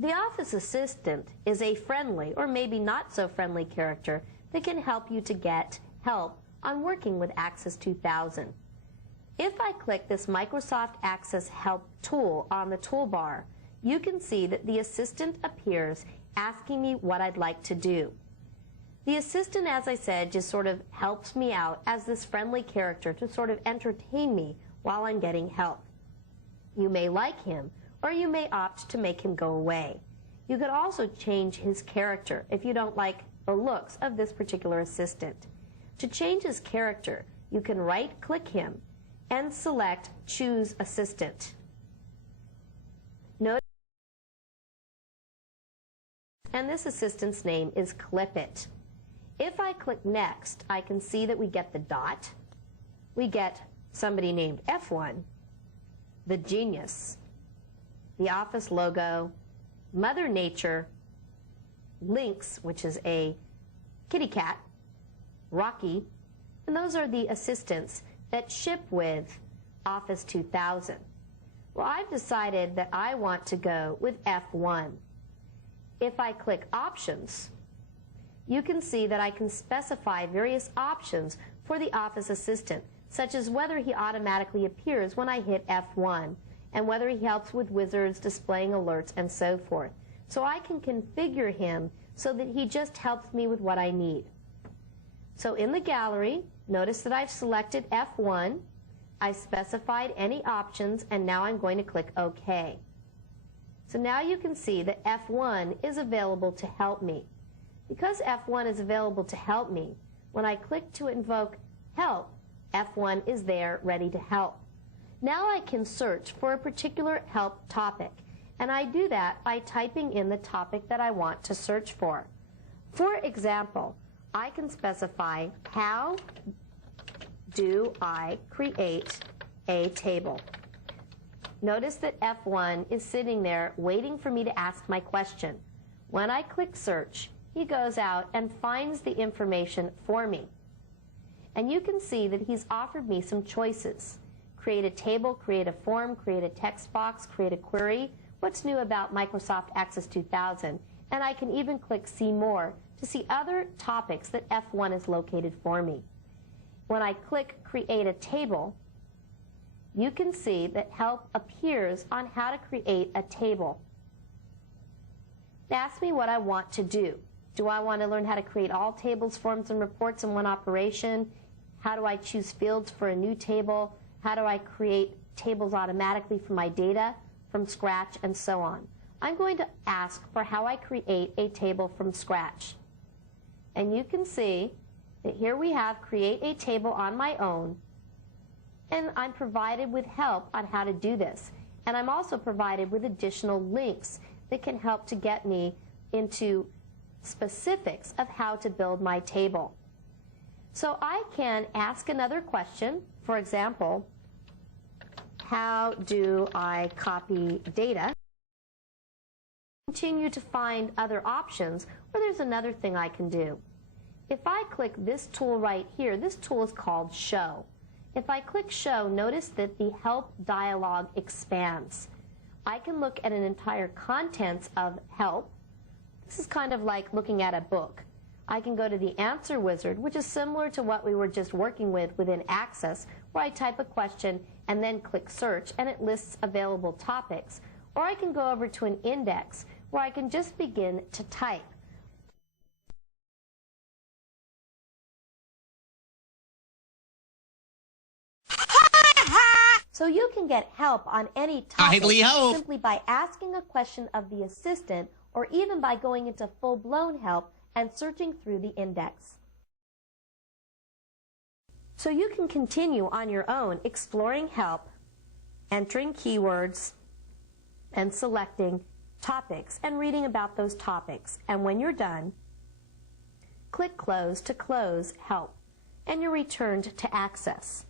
The office assistant is a friendly or maybe not so friendly character that can help you to get help on working with Access 2000. If I click this Microsoft Access Help tool on the toolbar, you can see that the assistant appears asking me what I'd like to do. The assistant, as I said, just sort of helps me out as this friendly character to sort of entertain me while I'm getting help. You may like him, or you may opt to make him go away. You could also change his character if you don't like the looks of this particular assistant. To change his character, you can right-click him and select Choose Assistant. Notice, and this assistant's name is Clip It. If I click Next, I can see that we get the dot, we get somebody named F1, the genius, the office logo, Mother Nature, Lynx, which is a kitty cat, Rocky, and those are the assistants that ship with Office 2000. Well, I've decided that I want to go with F1. If I click Options, you can see that I can specify various options for the office assistant, such as whether he automatically appears when I hit F1, and whether he helps with wizards, displaying alerts, and so forth. So I can configure him so that he just helps me with what I need. So in the gallery, notice that I've selected F1, I specified any options, and now I'm going to click OK. So now you can see that F1 is available to help me. Because F1 is available to help me, when I click to invoke help, F1 is there ready to help. Now I can search for a particular help topic, and I do that by typing in the topic that I want to search for. For example, I can specify, how do I create a table? Notice that F1 is sitting there waiting for me to ask my question. When I click search, he goes out and finds the information for me. And you can see that he's offered me some choices. Create a table, create a form, create a text box, create a query, what's new about Microsoft Access 2000, and I can even click See More to see other topics that F1 is located for me. When I click Create a Table, you can see that help appears on how to create a table. It asks me what I want to do. Do I want to learn how to create all tables, forms, and reports in one operation? How do I choose fields for a new table? How do I create tables automatically for my data from scratch, and so on? I'm going to ask for how I create a table from scratch. And you can see that here we have create a table on my own, and I'm provided with help on how to do this. And I'm also provided with additional links that can help to get me into specifics of how to build my table. So I can ask another question. For example, how do I copy data? Continue to find other options, or there's another thing I can do. If I click this tool right here, this tool is called Show. If I click Show, notice that the Help dialog expands. I can look at an entire contents of Help. This is kind of like looking at a book. I can go to the Answer Wizard, which is similar to what we were just working with within Access, where I type a question and then click Search, and it lists available topics. Or I can go over to an index, where I can just begin to type. So you can get help on any topic simply by asking a question of the assistant, or even by going into full-blown help and searching through the index. So you can continue on your own exploring help, entering keywords, and selecting topics and reading about those topics. And when you're done, click Close to close Help, and you're returned to Access.